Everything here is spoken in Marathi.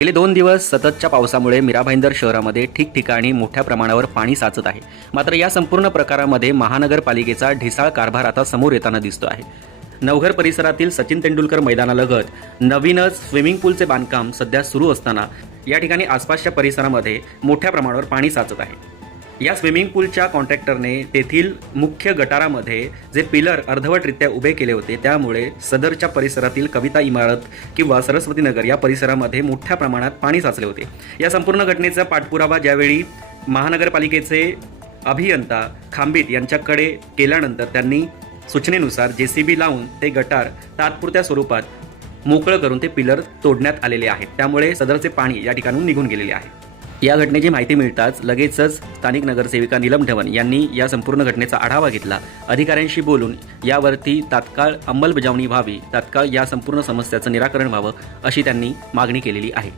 गेले 2 दिवस सततच्या पावसामुळे मीरा भाईंदर शहरामध्ये ठिकठिकाणी मोठ्या प्रमाणावर पाणी साचत आहे. मात्र या संपूर्ण प्रकारामध्ये महानगरपालिकेचा ढिसाळ कारभार आता समोर येताना दिसतो आहे. नवघर परिसरातील सचिन तेंडुलकर मैदानालगत नवीनच स्विमिंग पूलचे बांधकाम सध्या सुरू असताना या ठिकाणी आसपासच्या परिसरामध्ये मोठ्या प्रमाणावर पाणी साचत आहे. या स्विमिंग पूलच्या कॉन्ट्रॅक्टरने तेथील मुख्य गटारामध्ये जे पिलर अर्धवटरित्या उभे केले होते, त्यामुळे सदरच्या परिसरातील कविता इमारत किंवा सरस्वती नगर या परिसरामध्ये मोठ्या प्रमाणात पाणी साचले होते. या संपूर्ण घटनेचा पाठपुरावा ज्यावेळी महानगरपालिकेचे अभियंता खांबीत यांच्याकडे केल्यानंतर त्यांनी सूचनेनुसार JCB लावून ते गटार तात्पुरत्या स्वरूपात मोकळं करून ते पिलर तोडण्यात आलेले आहेत. त्यामुळे सदरचे पाणी या ठिकाणून निघून गेलेले आहे. या घटनेची माहिती मिळताच लगेचच स्थानिक नगरसेविका नीलम ढवण यांनी या संपूर्ण घटनेचा आढावा घेतला. अधिकाऱ्यांशी बोलून यावरती तात्काळ अंमलबजावणी व्हावी, तात्काळ या संपूर्ण समस्याचं निराकरण व्हावं अशी त्यांनी मागणी केलेली आहे.